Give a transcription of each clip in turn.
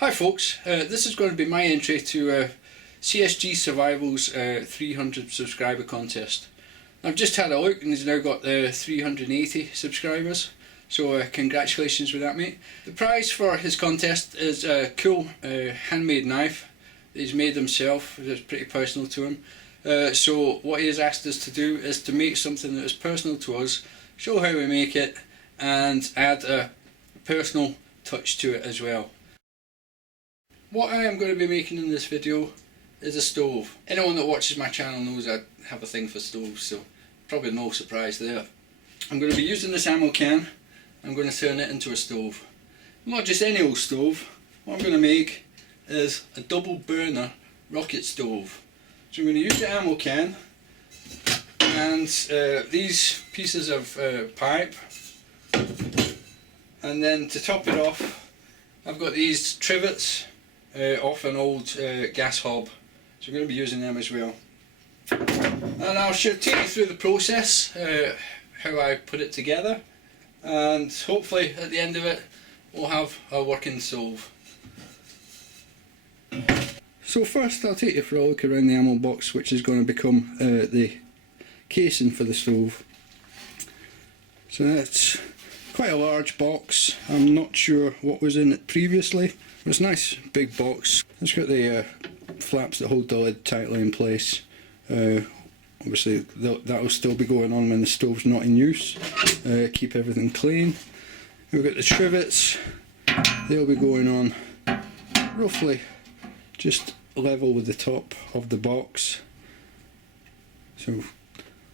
Hi folks, this is going to be my entry to CSGSurvival's 300 subscriber contest. I've just had a look and he's now got 380 subscribers, so congratulations with that, mate. The prize for his contest is a cool handmade knife that he's made himself. It's pretty personal to him. So what he has asked us to do is to make something that is personal to us, show how we make it, and add a personal touch to it as well. What I am going to be making in this video is a stove. Anyone that watches my channel knows I have a thing for stoves, so probably no surprise there. I'm going to be using this ammo can. I'm going to turn it into a stove. Not just any old stove. What I'm going to make is a double burner rocket stove. So I'm going to use the ammo can and these pieces of pipe, and then to top it off I've got these trivets off an old gas hob, so I'm going to be using them as well. And I shall take you through the process, how I put it together, and hopefully at the end of it we'll have a working stove. So first I'll take you for a look around the ammo box, which is going to become the casing for the stove. So that's quite a large box. I'm not sure what was in it previously. It's a nice big box. It's got the flaps that hold the lid tightly in place. Obviously that will still be going on when the stove's not in use. Keep everything clean. We've got the trivets. They'll be going on roughly just level with the top of the box. So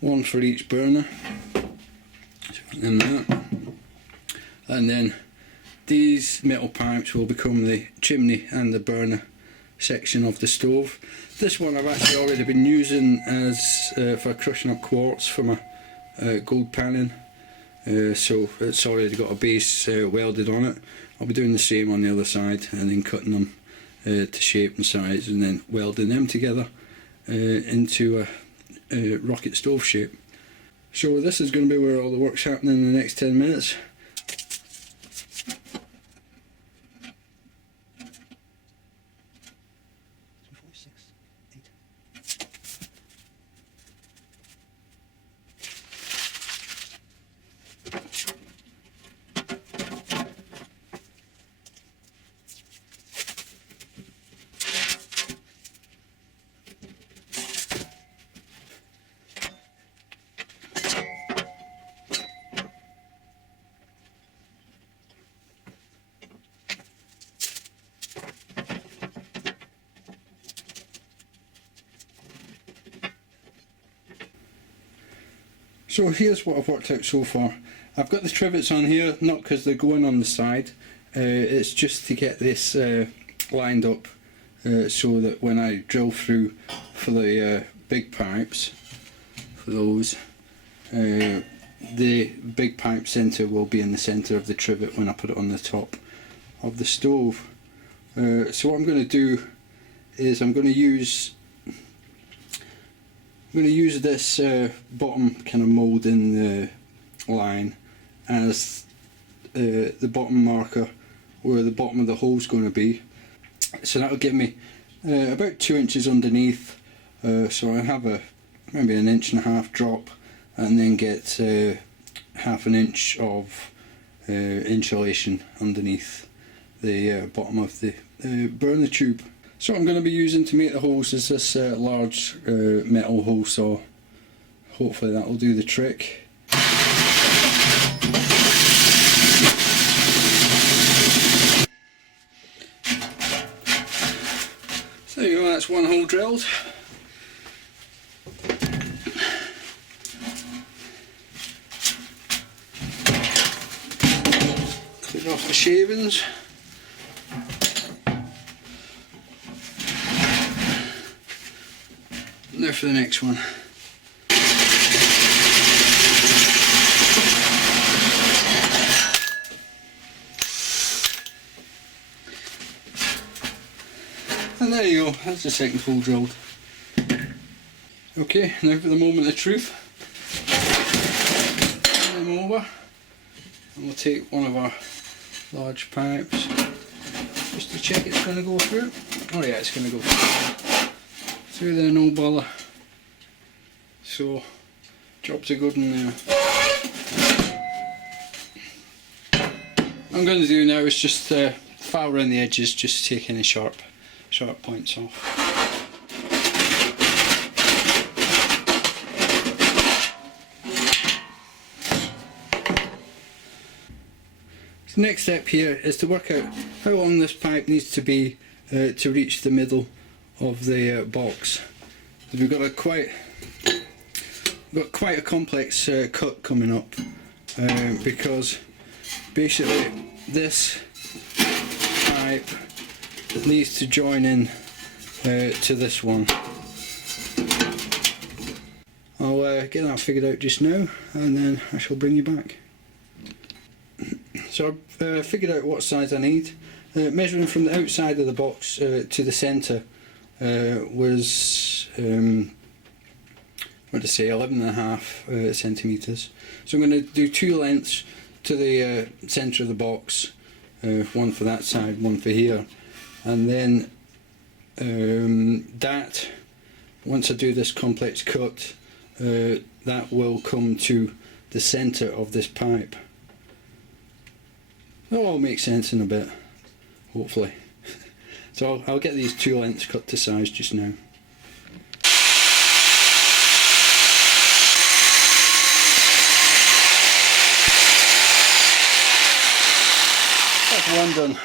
one for each burner. And that. And then these metal pipes will become the chimney and the burner section of the stove. This one I've actually already been using as for crushing up quartz for my gold panning, so it's already got a base welded on it. I'll be doing the same on the other side and then cutting them to shape and size and then welding them together into a rocket stove shape. So this is going to be where all the work's happening in the next 10 minutes. So here's what I've worked out so far. I've got the trivets on here, not because they're going on the side, it's just to get this lined up so that when I drill through for the big pipes, for those, the big pipe centre will be in the centre of the trivet when I put it on the top of the stove. So what I'm going to do is I'm going to use this bottom kind of mould in the line as the bottom marker where the bottom of the hole is going to be. So that will give me about 2 inches underneath, so I have maybe 1.5 inch drop, and then get half an inch of insulation underneath the bottom of the burner tube. So what I'm going to be using to make the holes is this large metal hole saw. Hopefully that will do the trick. So there you go, that's one hole drilled. Clear off the shavings. Now for the next one. And there you go, that's the second hole drilled. Okay, now for the moment of truth. Turn them over, and we'll take one of our large pipes just to check it's going to go through. Oh yeah, it's going to go through there, no bother. So, jobs are good in there. What I'm going to do now is just file around the edges, just take any sharp points off. The next step here is to work out how long this pipe needs to be to reach the middle of the box. We've got quite a complex cut coming up because basically this pipe needs to join in to this one. I'll get that figured out just now and then I shall bring you back. So I've figured out what size I need. Measuring from the outside of the box to the centre was, what to say, 11.5 centimetres. So I'm going to do two lengths to the centre of the box, one for that side, one for here, and then that, once I do this complex cut, that will come to the centre of this pipe. It'll all make sense in a bit, hopefully. So I'll get these two lengths cut to size just now. That's one done.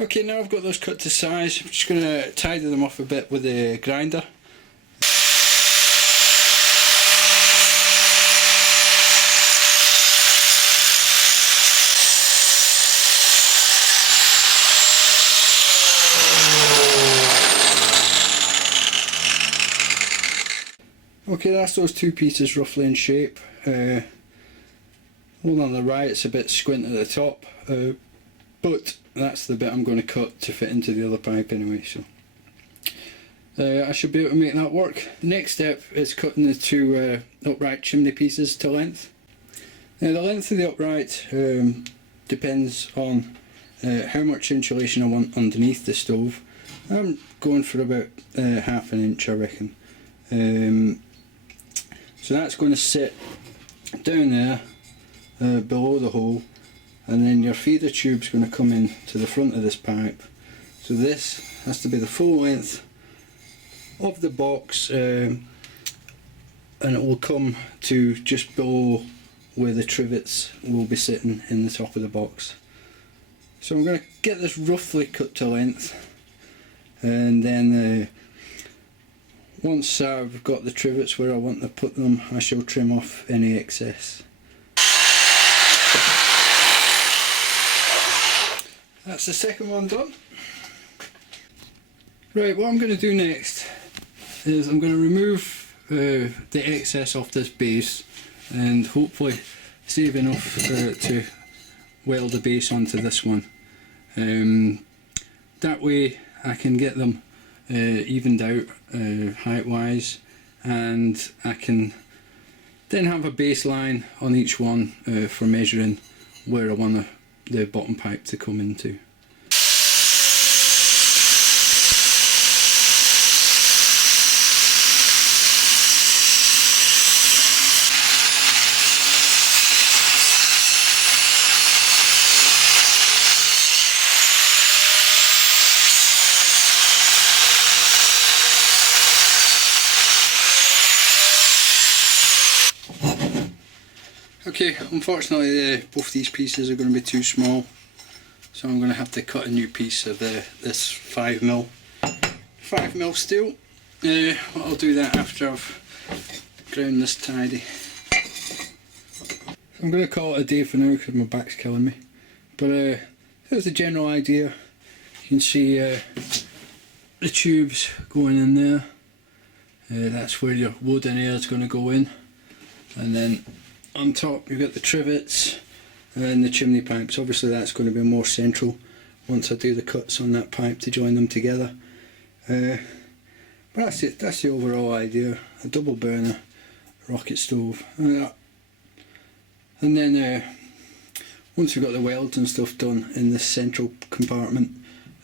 Okay, now I've got those cut to size, I'm just going to tidy them off a bit with a grinder. Okay, that's those two pieces roughly in shape. One on the right, it's a bit squint at the top, but that's the bit I'm going to cut to fit into the other pipe anyway, so I should be able to make that work. The next step is cutting the two upright chimney pieces to length. Now the length of the upright depends on how much insulation I want underneath the stove. I'm going for about half an inch, I reckon. So that's going to sit down there below the hole, and then your feeder tube is going to come in to the front of this pipe. So this has to be the full length of the box, and it will come to just below where the trivets will be sitting in the top of the box. So I'm going to get this roughly cut to length, and then once I've got the trivets where I want to put them, I shall trim off any excess. That's the second one done. Right, what I'm going to do next is I'm going to remove the excess off this base and hopefully save enough to weld the base onto this one. That way I can get them evened out height wise, and I can then have a baseline on each one for measuring where I want the bottom pipe to come into. Okay, unfortunately both these pieces are going to be too small, so I'm going to have to cut a new piece of this 5mm steel. I'll do that after I've ground this tidy. I'm going to call it a day for now because my back's killing me, but there's the general idea. You can see the tubes going in there. That's where your wood and air is going to go in, and then on top you've got the trivets and the chimney pipes. Obviously that's going to be more central once I do the cuts on that pipe to join them together. But that's it, that's the overall idea. A double burner rocket stove. And then once we've got the welds and stuff done in the central compartment,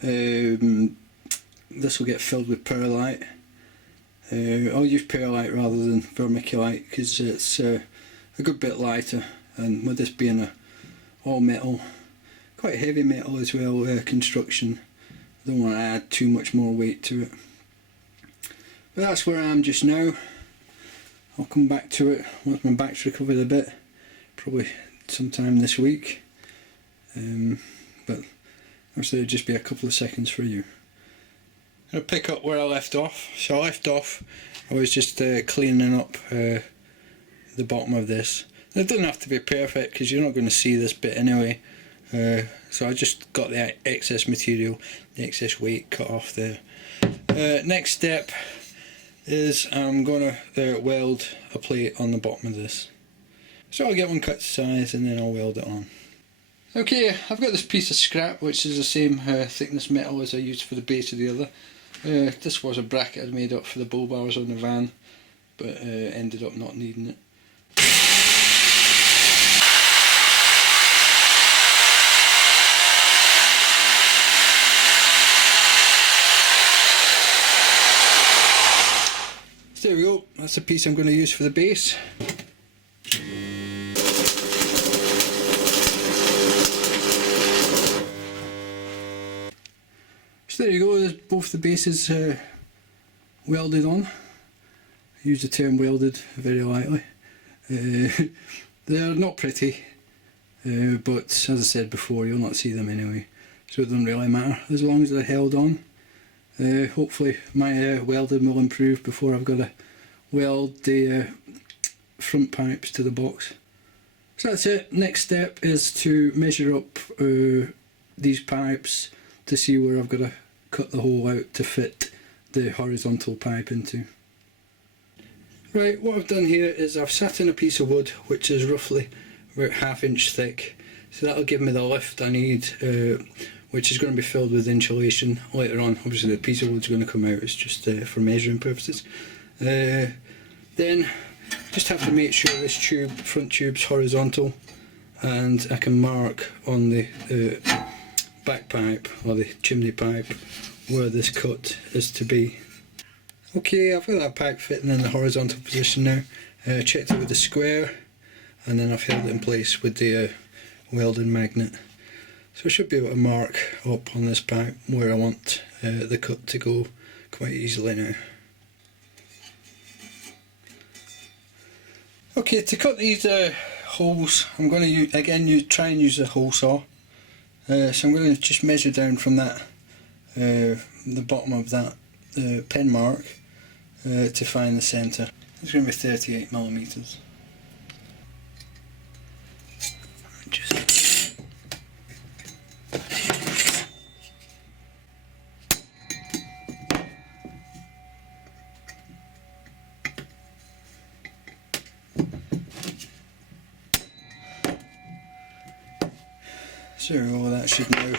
this will get filled with perlite. I'll use perlite rather than vermiculite because it's a good bit lighter, and with this being a all metal, quite heavy metal as well, construction, I don't want to add too much more weight to it. But that's where I am just now. I'll come back to it once my back's recovered a bit, probably sometime this week. But actually it'll just be a couple of seconds for you. I'll pick up where I left off. So I left off, I was just cleaning up the bottom of this. It doesn't have to be perfect because you're not going to see this bit anyway. So I just got the excess material, the excess weight cut off there. Next step is I'm going to weld a plate on the bottom of this. So I'll get one cut to size and then I'll weld it on. Okay, I've got this piece of scrap which is the same thickness metal as I used for the base of the other. This was a bracket I'd made up for the bull bars on the van, but ended up not needing it. So there we go, that's the piece I'm going to use for the base. So there you go, there's both the bases welded on. I use the term welded very lightly. They're not pretty, but as I said before, you'll not see them anyway, so it doesn't really matter as long as they're held on. Hopefully my welding will improve before I've got to weld the front pipes to the box. So that's it. Next step is to measure up these pipes to see where I've got to cut the hole out to fit the horizontal pipe into. Right, what I've done here is I've sat in a piece of wood which is roughly about 1/2 inch thick, so that'll give me the lift I need, which is going to be filled with insulation later on. Obviously the piece of wood's going to come out, it's just for measuring purposes. Then just have to make sure this front tube's horizontal, and I can mark on the back pipe or the chimney pipe where this cut is to be. Okay, I've got that pipe fitting in the horizontal position now. Checked it with the square, and then I've held it in place with the welding magnet. So I should be able to mark up on this pipe where I want the cut to go quite easily now. Okay, to cut these holes, I'm going to again try and use a hole saw. So I'm going to just measure down from that, the bottom of that pen mark, to find the centre. It's going to be 38mm. So that should now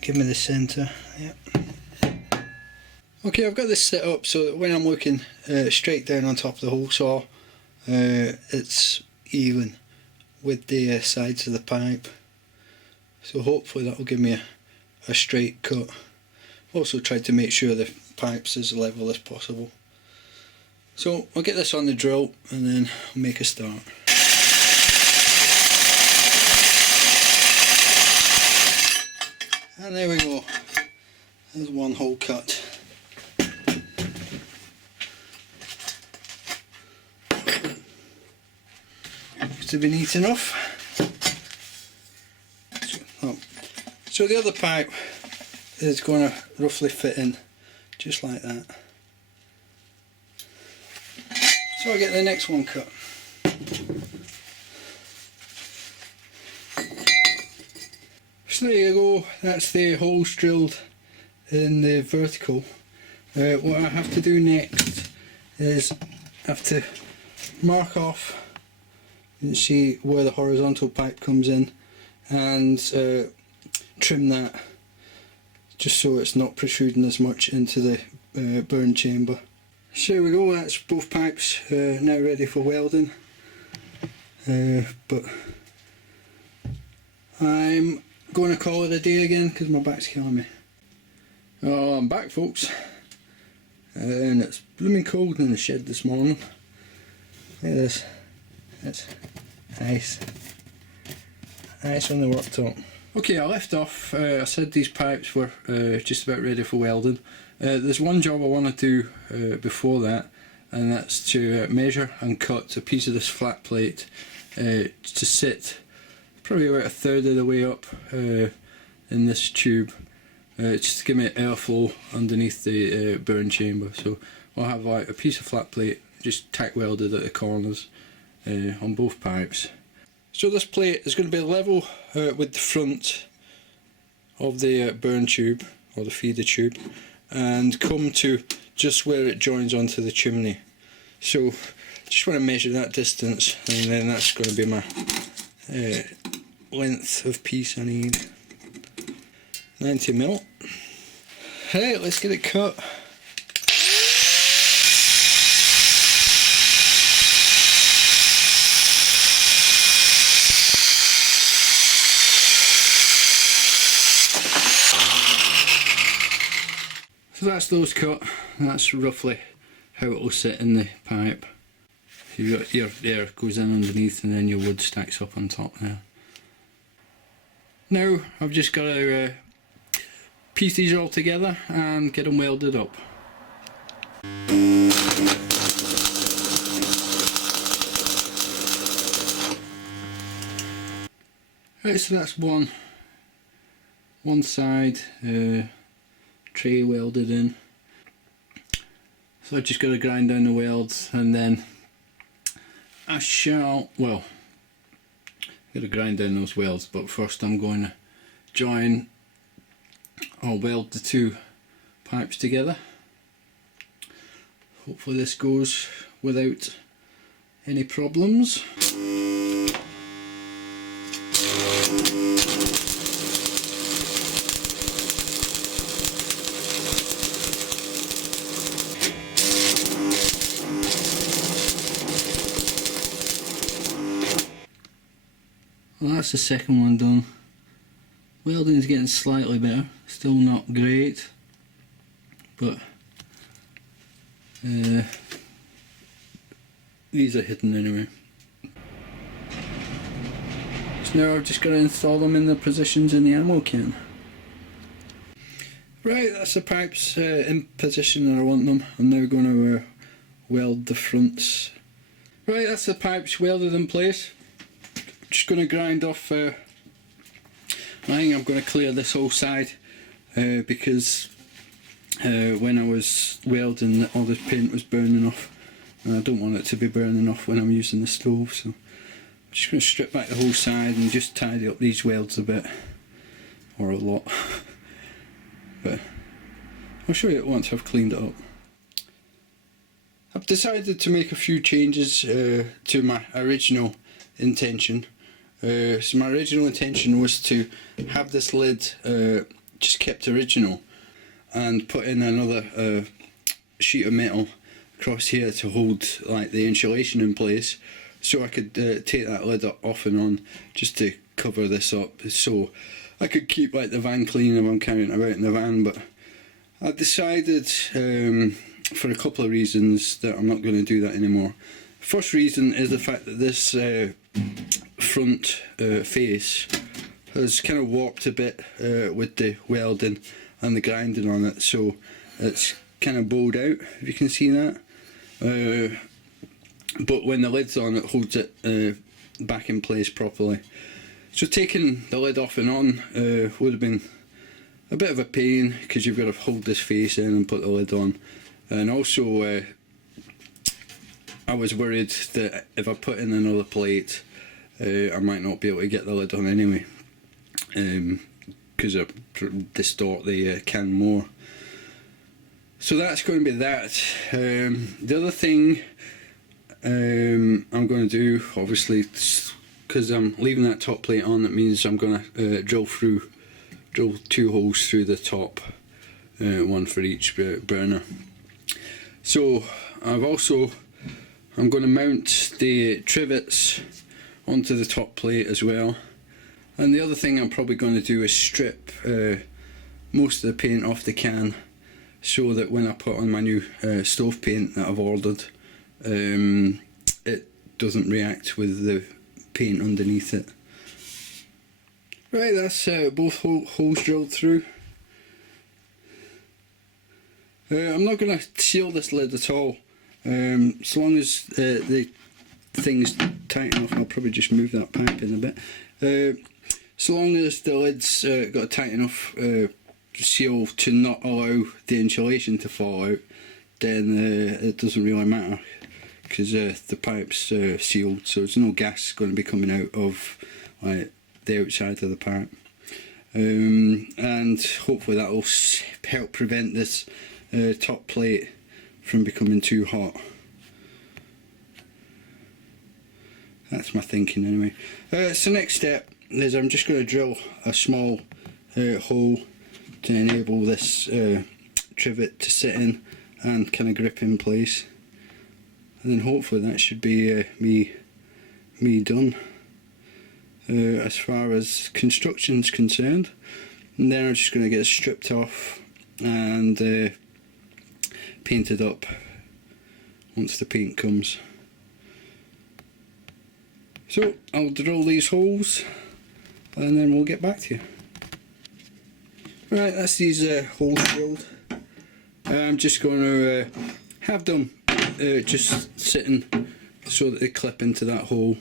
give me the centre. Yep. Okay, I've got this set up so that when I'm looking straight down on top of the hole saw, it's even with the sides of the pipe. So hopefully that will give me a straight cut. Also tried to make sure the pipe's as level as possible. So I'll get this on the drill and then I'll make a start. And there we go, there's one hole cut. To be neat enough. So the other pipe is going to roughly fit in just like that. So I'll get the next one cut. So there you go, that's the holes drilled in the vertical. What I have to do next is I have to mark off and see where the horizontal pipe comes in, and trim that just so it's not protruding as much into the burn chamber. So there we go, that's both pipes now ready for welding. But I'm going to call it a day again because my back's killing me. Oh, I'm back, folks, and it's blooming cold in the shed this morning. Look at this, it's ice on the worktop. Okay, I left off, I said these pipes were just about ready for welding. There's one job I want to do before that, and that's to measure and cut a piece of this flat plate to sit probably about a third of the way up in this tube, just to give me airflow underneath the burn chamber. So I'll have like a piece of flat plate just tack welded at the corners on both pipes. So this plate is going to be level with the front of the burn tube, or the feeder tube, and come to just where it joins onto the chimney. So just want to measure that distance, and then that's going to be my length of piece I need. 90mm. Hey, let's get it cut. So that's those cut. That's roughly how it will sit in the pipe. So you've got your air goes in underneath, and then your wood stacks up on top there. Now I've just got to piece these all together and get them welded up. Right, so that's one side tray welded in. So I've just got to grind down the welds, and then I shall, well, got to grind down those welds, but first I'm going to join or weld the two pipes together. Hopefully this goes without any problems. Well, that's the second one done. Welding is getting slightly better, still not great, but these are hidden anyway. So now I've just got to install them in the positions in the ammo can. Right, that's the pipes in position that I want them. I'm now going to weld the fronts. Right, that's the pipes welded in place. Just going to grind off, I think I'm going to clear this whole side because when I was welding all this paint was burning off, and I don't want it to be burning off when I'm using the stove, so I'm just going to strip back the whole side and just tidy up these welds a bit, or a lot, but I'll show you it once I've cleaned it up. I've decided to make a few changes to my original intention. So my original intention was to have this lid just kept original and put in another sheet of metal across here to hold like the insulation in place, so I could take that lid off and on just to cover this up, so I could keep like the van clean if I'm carrying it about in the van. But I decided for a couple of reasons that I'm not going to do that anymore. First reason is the fact that this front face has kind of warped a bit with the welding and the grinding on it, so it's kind of bowed out, if you can see that. But when the lid's on, it holds it back in place properly. So taking the lid off and on would have been a bit of a pain, because you've got to hold this face in and put the lid on. And also I was worried that if I put in another plate I might not be able to get the lid on anyway, because it distort the can more. So that's going to be that. The other thing I'm going to do, obviously, because because I'm leaving that top plate on, that means I'm going to drill 2 holes through the top, one for each burner. So I'm going to mount the trivets onto the top plate as well. And the other thing I'm probably going to do is strip most of the paint off the can, so that when I put on my new stove paint that I've ordered, it doesn't react with the paint underneath it. Right, that's both holes drilled through. I'm not going to seal this lid at all. As long as the thing's tight enough, I'll probably just move that pipe in a bit. So long as the lid's got a tight enough seal to not allow the insulation to fall out, then it doesn't really matter, because the pipe's sealed, so there's no gas going to be coming out of the outside of the pipe. And hopefully that will help prevent this top plate from becoming too hot. That's my thinking anyway. So next step is I'm just going to drill a small hole to enable this trivet to sit in and kind of grip in place, and then hopefully that should be me done as far as construction's concerned. And then I'm just going to get it stripped off and painted up once the paint comes. So I'll drill these holes and then we'll get back to you. Right, that's these holes drilled. I'm just going to have them just sitting so that they clip into that hole.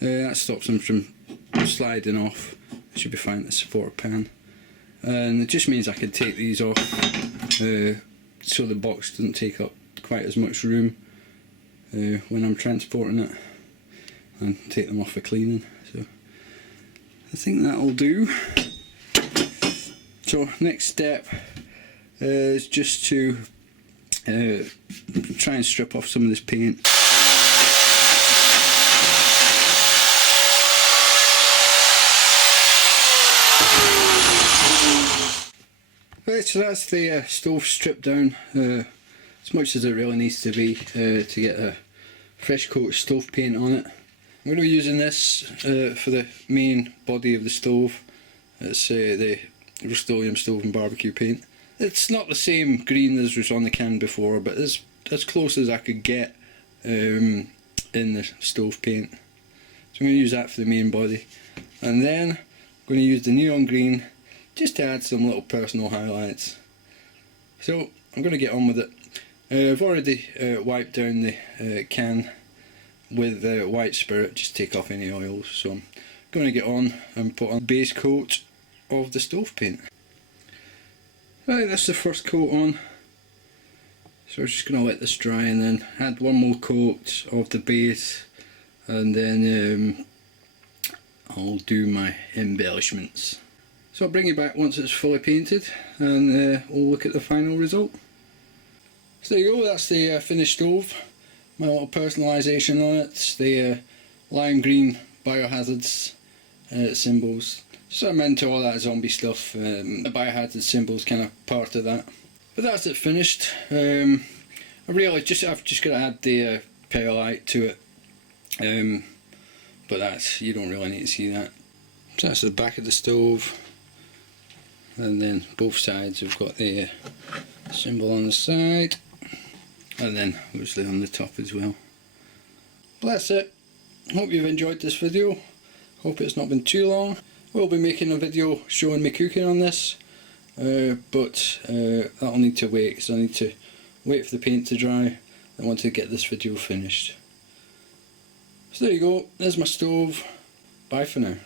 That stops them from sliding off. Should be fine to support a pan. And it just means I can take these off so the box doesn't take up quite as much room when I'm transporting it, and take them off for cleaning. So I think that'll do. So next step is just to try and strip off some of this paint. Right, so that's the stove stripped down as much as it really needs to be to get a fresh coat of stove paint on it. I'm going to be using this for the main body of the stove. It's the Rust-Oleum stove and barbecue paint. It's not the same green as was on the can before, but it's as close as I could get in the stove paint. So I'm going to use that for the main body, and then I'm going to use the neon green just to add some little personal highlights. So I'm going to get on with it. I've already wiped down the can with white spirit, just take off any oils. So I'm going to get on and put on a base coat of the stove paint. Right, that's the first coat on. So I'm just going to let this dry and then add one more coat of the base, and then I'll do my embellishments. So I'll bring you back once it's fully painted and we'll look at the final result. So there you go, that's the finished stove. My little personalisation on it, the lime green biohazards symbols. So I'm into all that zombie stuff. The biohazard symbol's kind of part of that. But that's it finished. I've just got to add the perlite to it. But you don't really need to see that. So that's the back of the stove. And then both sides have got the symbol on the side, and then obviously on the top as well. Well, that's it. Hope you've enjoyed this video. Hope it's not been too long. We'll be making a video showing me cooking on this, but that'll need to wait, because I need to wait for the paint to dry. I want to get this video finished. So there you go, there's my stove. Bye for now.